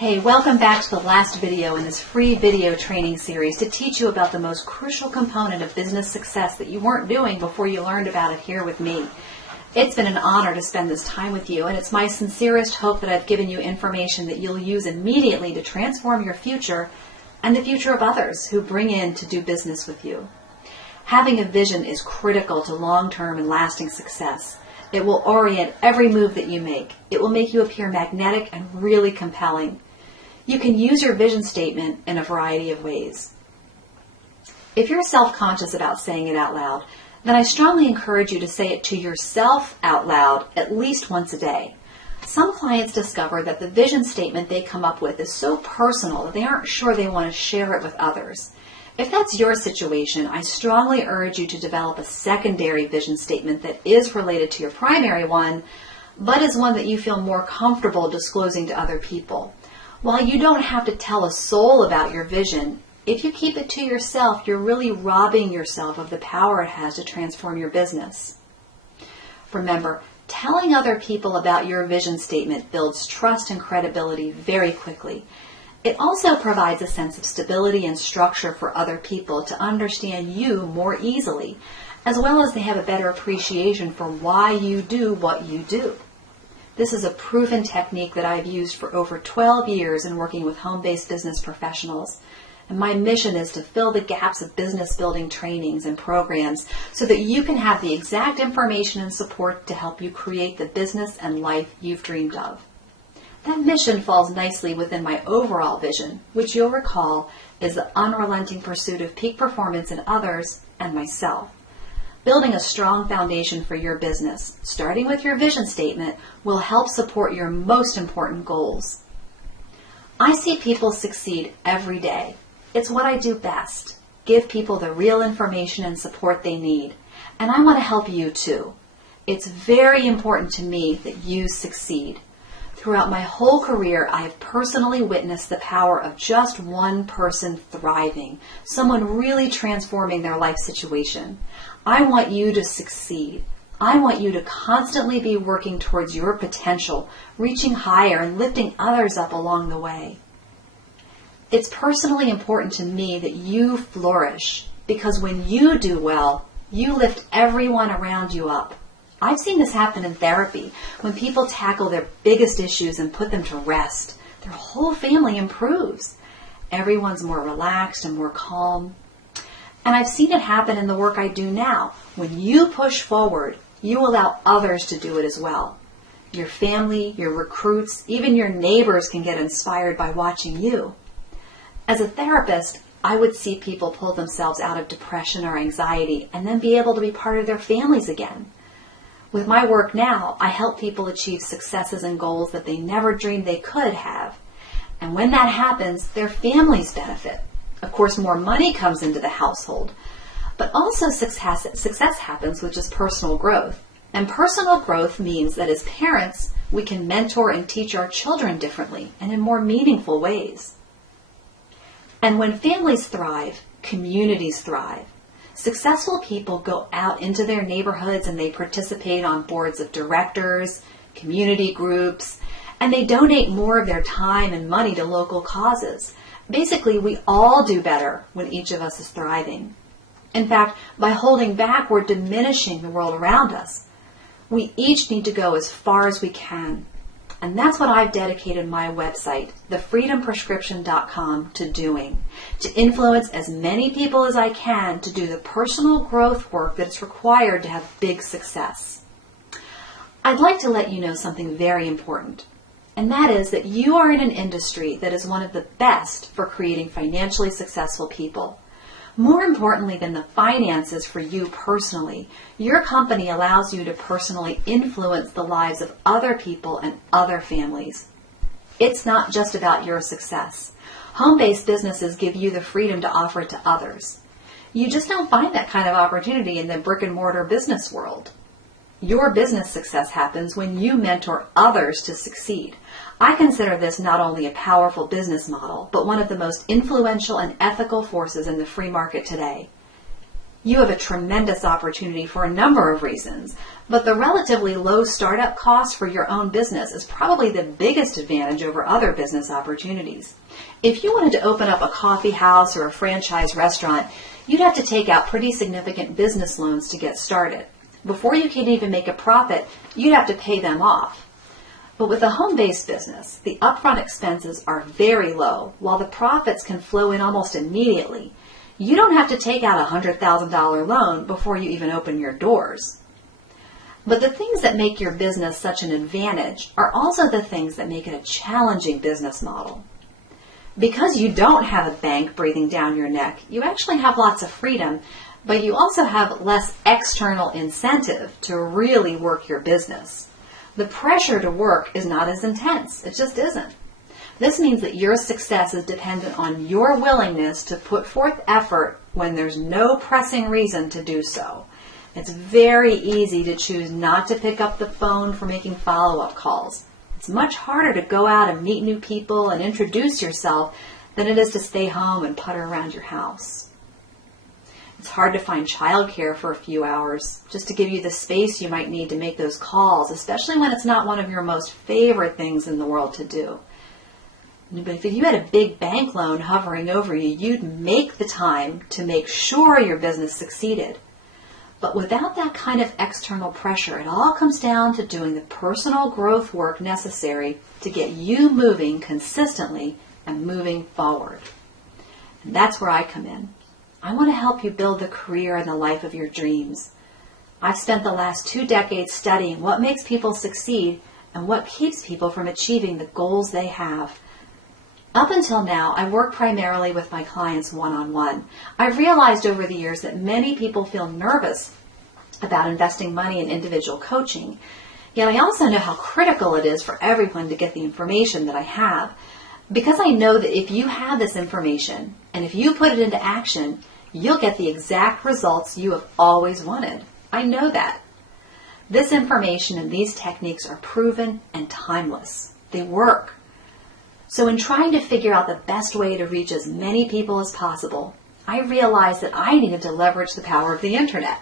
Hey, welcome back to the last video in this free video training series to teach you about the most crucial component of business success that you weren't doing before you learned about it here with me. It's been an honor to spend this time with you, and it's my sincerest hope that I've given you information that you'll use immediately to transform your future and the future of others who bring in to do business with you. Having a vision is critical to long-term and lasting success. It will orient every move that you make. It will make you appear magnetic and really compelling. You can use your vision statement in a variety of ways. If you're self-conscious about saying it out loud, then I strongly encourage you to say it to yourself out loud at least once a day. Some clients discover that the vision statement they come up with is so personal that they aren't sure they want to share it with others. If that's your situation, I strongly urge you to develop a secondary vision statement that is related to your primary one, but is one that you feel more comfortable disclosing to other people. While you don't have to tell a soul about your vision, if you keep it to yourself, you're really robbing yourself of the power it has to transform your business. Remember, telling other people about your vision statement builds trust and credibility very quickly. It also provides a sense of stability and structure for other people to understand you more easily, as well as they have a better appreciation for why you do what you do. This is a proven technique that I've used for over 12 years in working with home-based business professionals. And my mission is to fill the gaps of business building trainings and programs so that you can have the exact information and support to help you create the business and life you've dreamed of. That mission falls nicely within my overall vision, which you'll recall is the unrelenting pursuit of peak performance in others and myself. Building a strong foundation for your business, starting with your vision statement, will help support your most important goals. I see people succeed every day. It's what I do best. Give people the real information and support they need. And I want to help you too. It's very important to me that you succeed. Throughout my whole career, I have personally witnessed the power of just one person thriving, someone really transforming their life situation. I want you to succeed. I want you to constantly be working towards your potential, reaching higher and lifting others up along the way. It's personally important to me that you flourish, because when you do well, you lift everyone around you up. I've seen this happen in therapy. When people tackle their biggest issues and put them to rest, their whole family improves. Everyone's more relaxed and more calm. And I've seen it happen in the work I do now. When you push forward, you allow others to do it as well. Your family, your recruits, even your neighbors can get inspired by watching you. As a therapist, I would see people pull themselves out of depression or anxiety and then be able to be part of their families again. With my work now, I help people achieve successes and goals that they never dreamed they could have. And when that happens, their families benefit. Of course, more money comes into the household. But also success happens with just personal growth. And personal growth means that as parents, we can mentor and teach our children differently and in more meaningful ways. And when families thrive, communities thrive. Successful people go out into their neighborhoods and they participate on boards of directors, community groups, and they donate more of their time and money to local causes. Basically, we all do better when each of us is thriving. In fact, by holding back, we're diminishing the world around us. We each need to go as far as we can. And that's what I've dedicated my website, thefreedomprescription.com, to doing, to influence as many people as I can to do the personal growth work that's required to have big success. I'd like to let you know something very important, and that is that you are in an industry that is one of the best for creating financially successful people. More importantly than the finances for you personally, your company allows you to personally influence the lives of other people and other families. It's not just about your success. Home-based businesses give you the freedom to offer it to others. You just don't find that kind of opportunity in the brick-and-mortar business world. Your business success happens when you mentor others to succeed. I consider this not only a powerful business model, but one of the most influential and ethical forces in the free market today. You have a tremendous opportunity for a number of reasons, but the relatively low startup cost for your own business is probably the biggest advantage over other business opportunities. If you wanted to open up a coffee house or a franchise restaurant, you'd have to take out pretty significant business loans to get started. Before you can even make a profit, you'd have to pay them off. But with a home-based business, the upfront expenses are very low, while the profits can flow in almost immediately. You don't have to take out a $100,000 loan before you even open your doors. But the things that make your business such an advantage are also the things that make it a challenging business model. Because you don't have a bank breathing down your neck, you actually have lots of freedom, but you also have less external incentive to really work your business. The pressure to work is not as intense. It just isn't. This means that your success is dependent on your willingness to put forth effort when there's no pressing reason to do so. It's very easy to choose not to pick up the phone for making follow-up calls. It's much harder to go out and meet new people and introduce yourself than it is to stay home and putter around your house. It's hard to find childcare for a few hours just to give you the space you might need to make those calls, especially when it's not one of your most favorite things in the world to do. But if you had a big bank loan hovering over you, you'd make the time to make sure your business succeeded. But without that kind of external pressure, it all comes down to doing the personal growth work necessary to get you moving consistently and moving forward. And that's where I come in. I want to help you build the career and the life of your dreams. I've spent the last 2 decades studying what makes people succeed and what keeps people from achieving the goals they have. Up until now, I've worked primarily with my clients one-on-one. I've realized over the years that many people feel nervous about investing money in individual coaching. Yet I also know how critical it is for everyone to get the information that I have. Because I know that if you have this information and if you put it into action, you'll get the exact results you have always wanted. I know that. This information and these techniques are proven and timeless. They work. So in trying to figure out the best way to reach as many people as possible, I realized that I needed to leverage the power of the internet.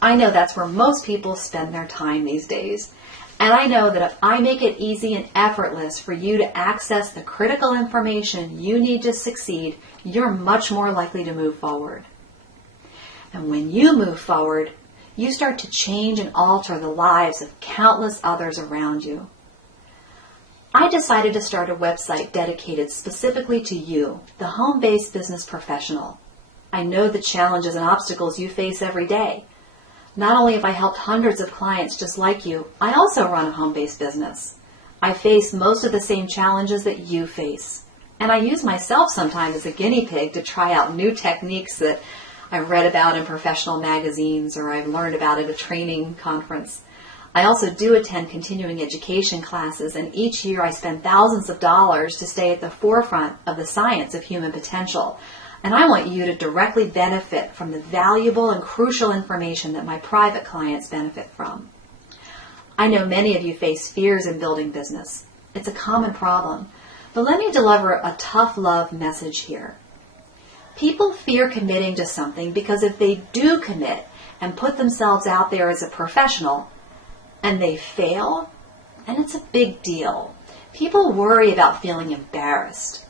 I know that's where most people spend their time these days. And I know that if I make it easy and effortless for you to access the critical information you need to succeed, you're much more likely to move forward. And when you move forward, you start to change and alter the lives of countless others around you. I decided to start a website dedicated specifically to you, the home-based business professional. I know the challenges and obstacles you face every day. Not only have I helped hundreds of clients just like you, I also run a home-based business. I face most of the same challenges that you face. And I use myself sometimes as a guinea pig to try out new techniques that I've read about in professional magazines or I've learned about at a training conference. I also do attend continuing education classes, and each year I spend thousands of dollars to stay at the forefront of the science of human potential. And I want you to directly benefit from the valuable and crucial information that my private clients benefit from. I know many of you face fears in building business. It's a common problem. But let me deliver a tough love message here. People fear committing to something because if they do commit and put themselves out there as a professional and they fail, then it's a big deal. People worry about feeling embarrassed.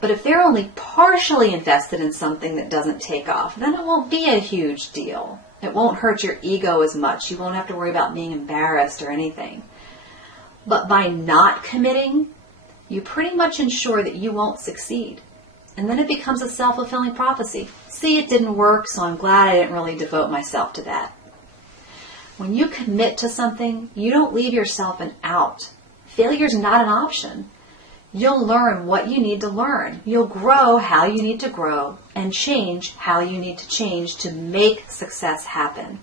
But if they're only partially invested in something that doesn't take off, then it won't be a huge deal. It won't hurt your ego as much. You won't have to worry about being embarrassed or anything. But by not committing, you pretty much ensure that you won't succeed. And then it becomes a self-fulfilling prophecy. See, it didn't work, so I'm glad I didn't really devote myself to that. When you commit to something, you don't leave yourself an out. Failure's not an option. You'll learn what you need to learn. You'll grow how you need to grow and change how you need to change to make success happen.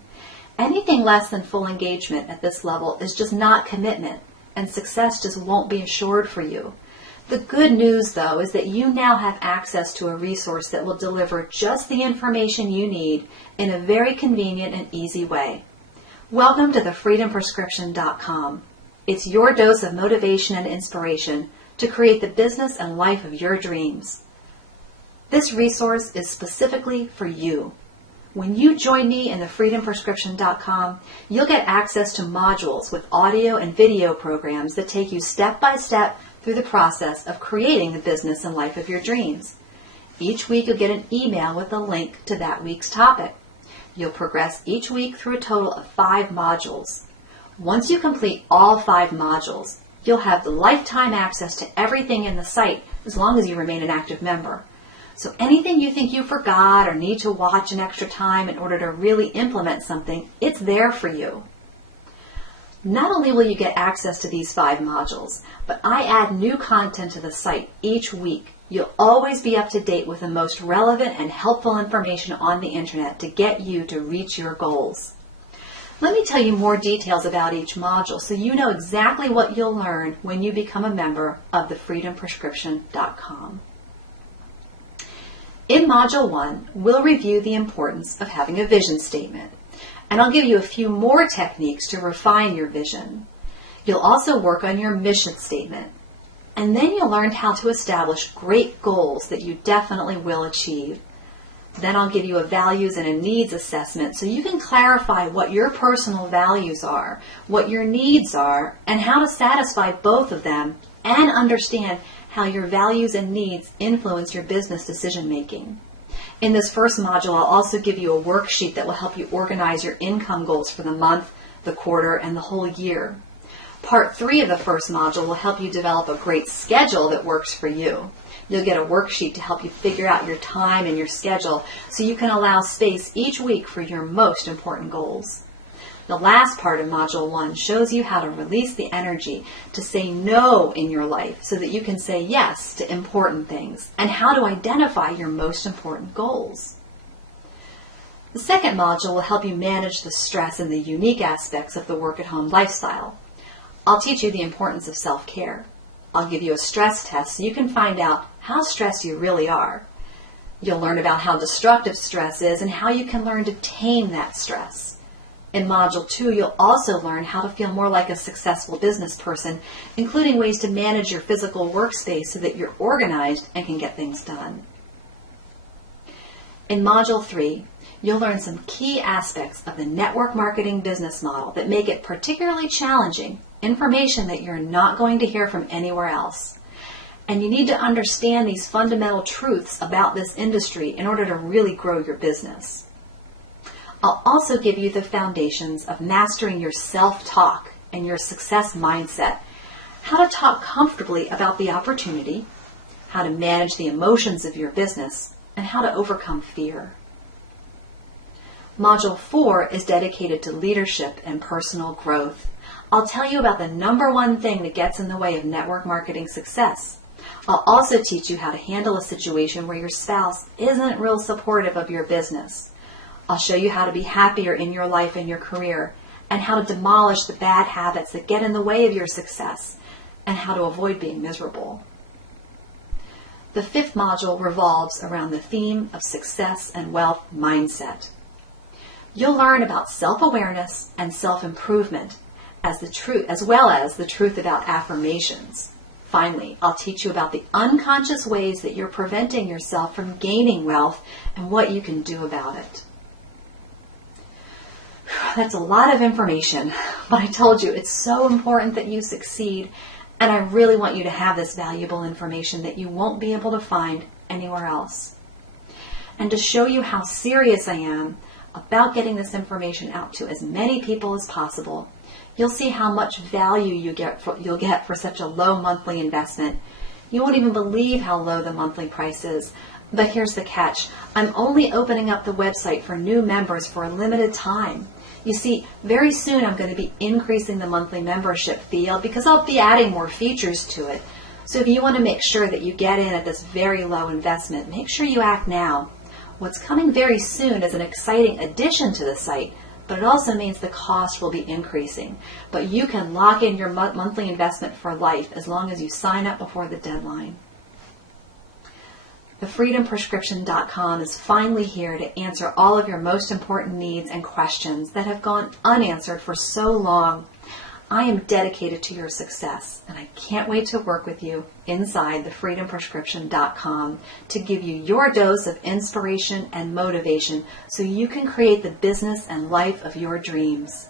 Anything less than full engagement at this level is just not commitment, and success just won't be assured for you. The good news, though, is that you now have access to a resource that will deliver just the information you need in a very convenient and easy way. Welcome to thefreedomprescription.com. It's your dose of motivation and inspiration to create the business and life of your dreams. This resource is specifically for you. When you join me in the freedomprescription.com, you'll get access to modules with audio and video programs that take you step by step through the process of creating the business and life of your dreams. Each week you'll get an email with a link to that week's topic. You'll progress each week through a total of 5 modules. Once you complete all 5 modules, you'll have the lifetime access to everything in the site as long as you remain an active member. So anything you think you forgot or need to watch an extra time in order to really implement something, it's there for you. Not only will you get access to these 5 modules, but I add new content to the site each week. You'll always be up to date with the most relevant and helpful information on the internet to get you to reach your goals. Let me tell you more details about each module so you know exactly what you'll learn when you become a member of the freedomprescription.com. In Module 1, we'll review the importance of having a vision statement, and I'll give you a few more techniques to refine your vision. You'll also work on your mission statement, and then you'll learn how to establish great goals that you definitely will achieve. Then I'll give you a values and a needs assessment so you can clarify what your personal values are, what your needs are, and how to satisfy both of them, and understand how your values and needs influence your business decision making. In this first module, I'll also give you a worksheet that will help you organize your income goals for the month, the quarter, and the whole year. Part 3 of the first module will help you develop a great schedule that works for you. You'll get a worksheet to help you figure out your time and your schedule so you can allow space each week for your most important goals. The last part of Module 1 shows you how to release the energy to say no in your life so that you can say yes to important things, and how to identify your most important goals. The second module will help you manage the stress and the unique aspects of the work-at-home lifestyle. I'll teach you the importance of self-care. I'll give you a stress test so you can find out how stressed you really are. You'll learn about how destructive stress is and how you can learn to tame that stress. In Module 2, you'll also learn how to feel more like a successful business person, including ways to manage your physical workspace so that you're organized and can get things done. In Module 3, you'll learn some key aspects of the network marketing business model that make it particularly challenging, information that you're not going to hear from anywhere else. And you need to understand these fundamental truths about this industry in order to really grow your business. I'll also give you the foundations of mastering your self-talk and your success mindset, how to talk comfortably about the opportunity, how to manage the emotions of your business, and how to overcome fear. Module 4 is dedicated to leadership and personal growth. I'll tell you about the #1 thing that gets in the way of network marketing success. I'll also teach you how to handle a situation where your spouse isn't real supportive of your business. I'll show you how to be happier in your life and your career, and how to demolish the bad habits that get in the way of your success, and how to avoid being miserable. The 5th module revolves around the theme of success and wealth mindset. You'll learn about self-awareness and self-improvement, as well as the truth about affirmations. Finally, I'll teach you about the unconscious ways that you're preventing yourself from gaining wealth and what you can do about it. That's a lot of information, but I told you it's so important that you succeed, and I really want you to have this valuable information that you won't be able to find anywhere else. And to show you how serious I am about getting this information out to as many people as possible, you'll see how much value you'll get for such a low monthly investment. You won't even believe how low the monthly price is. But here's the catch. I'm only opening up the website for new members for a limited time. You see, very soon I'm going to be increasing the monthly membership fee because I'll be adding more features to it. So if you want to make sure that you get in at this very low investment, make sure you act now. What's coming very soon is an exciting addition to the site, but it also means the cost will be increasing. But you can lock in your monthly investment for life as long as you sign up before the deadline. TheFreedomPrescription.com is finally here to answer all of your most important needs and questions that have gone unanswered for so long. I am dedicated to your success, and I can't wait to work with you inside thefreedomprescription.com to give you your dose of inspiration and motivation so you can create the business and life of your dreams.